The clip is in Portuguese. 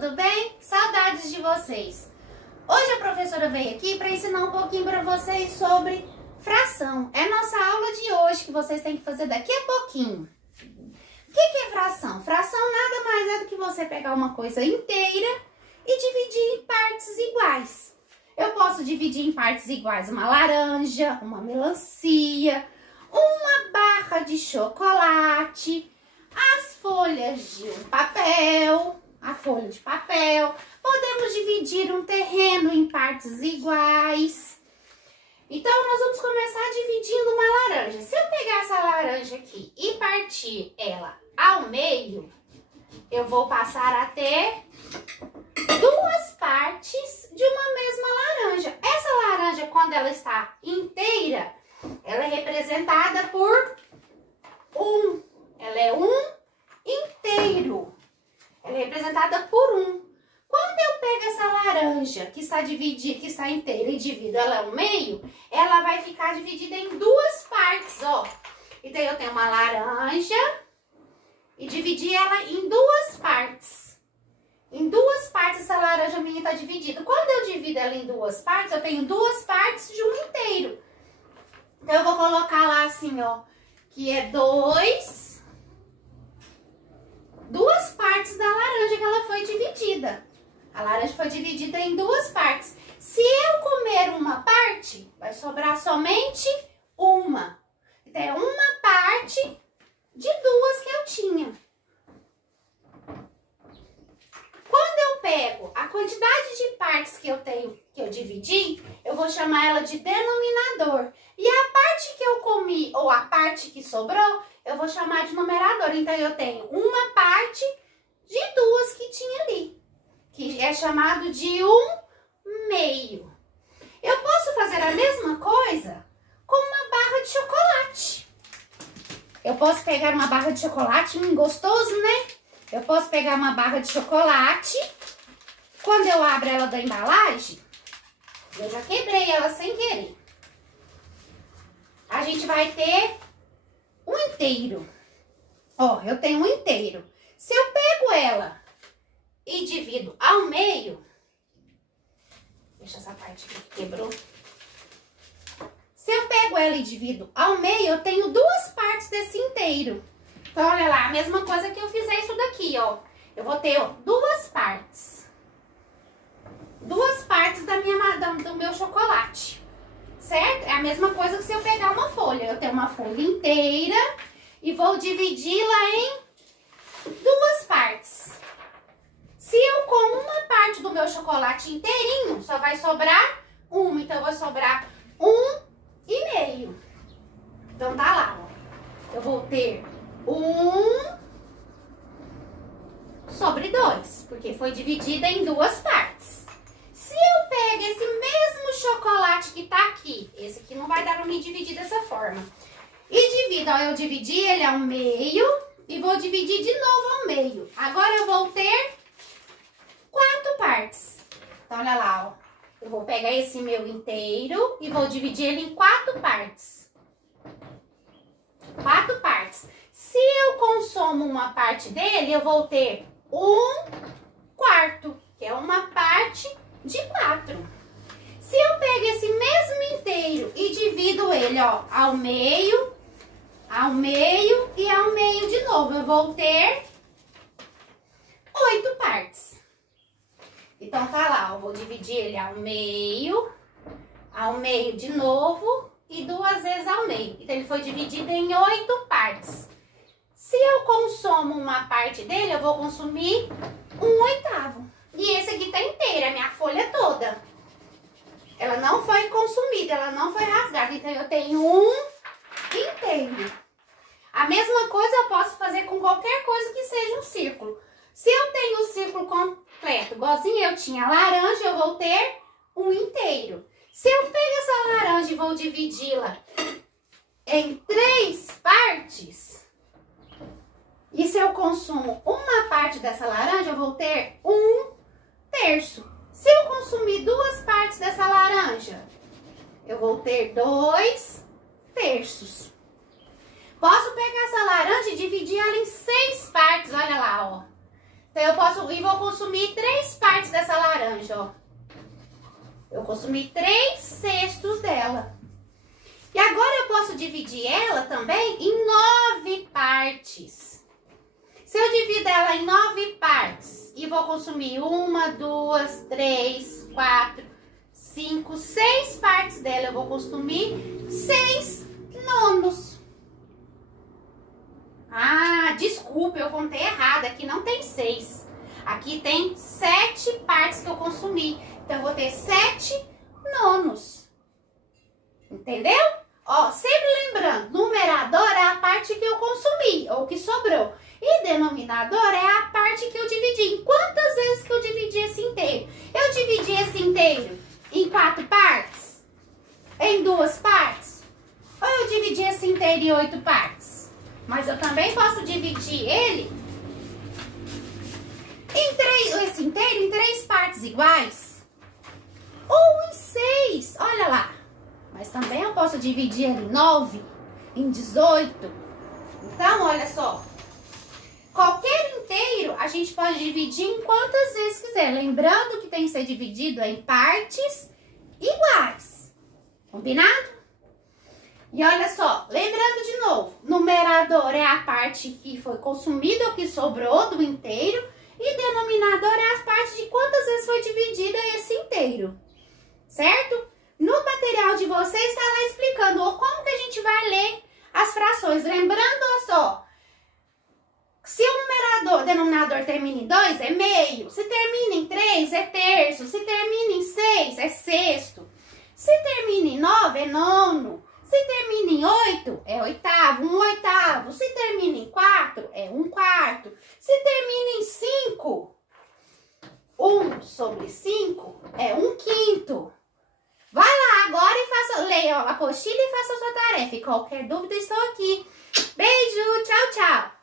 tudo bem? Saudades de vocês! Hoje a professora veio aqui para ensinar um pouquinho para vocês sobre fração. É nossa aula de hoje que vocês têm que fazer daqui a pouquinho. O que é fração? Fração nada mais é do que você pegar uma coisa inteira e dividir em partes iguais. Eu posso dividir em partes iguais uma laranja, uma melancia, uma barra de chocolate, as folhas de um papel, a folha de papel. Podemos dividir um terreno em partes iguais. Então, nós vamos começar dividindo uma laranja. Se eu pegar essa laranja aqui e partir ela ao meio, eu vou passar a ter duas partes de uma mesma laranja. Essa laranja, quando ela está inteira, ela é representada por 1. Ela é um inteiro. Ela é representada por 1. Quando eu pego essa laranja que está dividida, que está inteira e divido ela ao meio, ela vai ficar dividida em duas partes, ó. Então, eu tenho uma laranja e dividi ela em duas partes. Em duas partes essa laranja minha está dividida. Quando eu divido ela em duas partes, eu tenho duas partes de um inteiro. Então, eu vou colocar lá assim, ó, que é duas partes da laranja que ela foi dividida. A laranja foi dividida em duas partes. Se eu comer uma parte, vai sobrar somente uma. Então, é uma parte de duas que eu tinha. Quando eu pego a quantidade de partes que eu tenho, que eu dividi, eu vou chamar ela de denominador. E a parte que eu comi, ou a parte que sobrou, eu vou chamar de numerador. Então, eu tenho uma parte de duas que tinha ali, que é chamado de 1/2. Eu posso fazer a mesma coisa com uma barra de chocolate. Eu posso pegar uma barra de chocolate, gostoso, né? Eu posso pegar uma barra de chocolate. Quando eu abro ela da embalagem, eu já quebrei ela sem querer. A gente vai ter um inteiro. Ó, eu tenho um inteiro. Se eu pego ela e divido ao meio, deixa essa parte aqui que quebrou. Se eu pego ela e divido ao meio, eu tenho duas partes desse inteiro. Então, olha lá, a mesma coisa que eu fizer isso daqui, ó. Eu vou ter, ó, duas partes. Duas partes do meu chocolate, certo? É a mesma coisa que se eu pegar uma folha. Eu tenho uma folha inteira e vou dividi-la em duas partes. Se eu como uma parte do meu chocolate inteirinho, só vai sobrar uma. Então, vai sobrar 1/2. Então, tá lá, ó. Eu vou ter 1 sobre 2, porque foi dividida em duas partes. Se eu pego esse mesmo chocolate que tá aqui, esse aqui não vai dar pra me dividir dessa forma, e divido, ó, eu dividi ele ao meio e vou dividir de novo ao meio. Agora eu vou ter 4 partes. Então, olha lá, ó. Eu vou pegar esse meu inteiro e vou dividir ele em 4 partes. 4 partes. Se eu consumo uma parte dele, eu vou ter 1/4, que é uma parte de 4. Se eu pego esse mesmo inteiro e divido ele, ó, ao meio e ao meio de novo, eu vou ter 8 partes. Então, tá lá, eu vou dividir ele ao meio de novo e 2 vezes ao meio. Então, ele foi dividido em 8 partes. Se eu consumo uma parte dele, eu vou consumir 1/8. E esse aqui tá inteiro, a minha folha toda. Ela não foi consumida, ela não foi rasgada. Então, eu tenho 1 inteiro. A mesma coisa eu posso fazer com qualquer coisa que seja um círculo. Se eu tenho o círculo completo, igualzinho eu tinha laranja, eu vou ter 1 inteiro. Se eu pego essa laranja e vou dividi-la em 3 partes, e se eu consumo uma parte dessa laranja, eu vou ter 1/3. Se eu consumir 2 partes dessa laranja, eu vou ter 2/3. Posso pegar essa laranja e dividir ela em 6 partes, olha lá, ó. Então, eu posso e vou consumir 3 partes dessa laranja, ó. Eu consumi 3 cestos dela. E agora eu posso dividir ela também em 9 partes. Se eu divido ela em 9 partes e vou consumir 1, 2, 3, 4, 5, 6 partes dela, eu vou consumir 6 nonos. Ah, desculpa, eu contei errado. Aqui não tem 6. Aqui tem 7 partes que eu consumi. Então, eu vou ter 7 nonos. Entendeu? Ó, sempre lembrando, numerador é a parte que eu consumi, ou que sobrou. E denominador é a parte que eu dividi. Em quantas vezes que eu dividi esse inteiro? Eu dividi esse inteiro em 4 partes? Em 2 partes? Ou eu dividi esse inteiro em 8 partes? Mas eu também posso dividir ele esse inteiro em 3 partes iguais. Ou em 6, olha lá. Mas também eu posso dividir ele em 9, em 18. Então, olha só. Qualquer inteiro a gente pode dividir em quantas vezes quiser. Lembrando que tem que ser dividido em partes iguais. Combinado? E olha só, lembrando de novo, numerador é a parte que foi consumida ou que sobrou do inteiro. E denominador é a parte de quantas vezes foi dividida esse inteiro. Certo? No material de vocês está lá explicando como que a gente vai ler as frações. Lembrando, olha só, se o denominador termina em 2, é meio. Se termina em 3, é terço. Se termina em 6, é sexto. Se termina em 9, é nono. Se termina em 8, é oitavo, 1 oitavo. Se termina em 4, é 1 quarto. Se termina em 5, 1 sobre 5 é 1 quinto. Vai lá agora e leia a apostila e faça a sua tarefa. E qualquer dúvida, estou aqui. Beijo, tchau, tchau.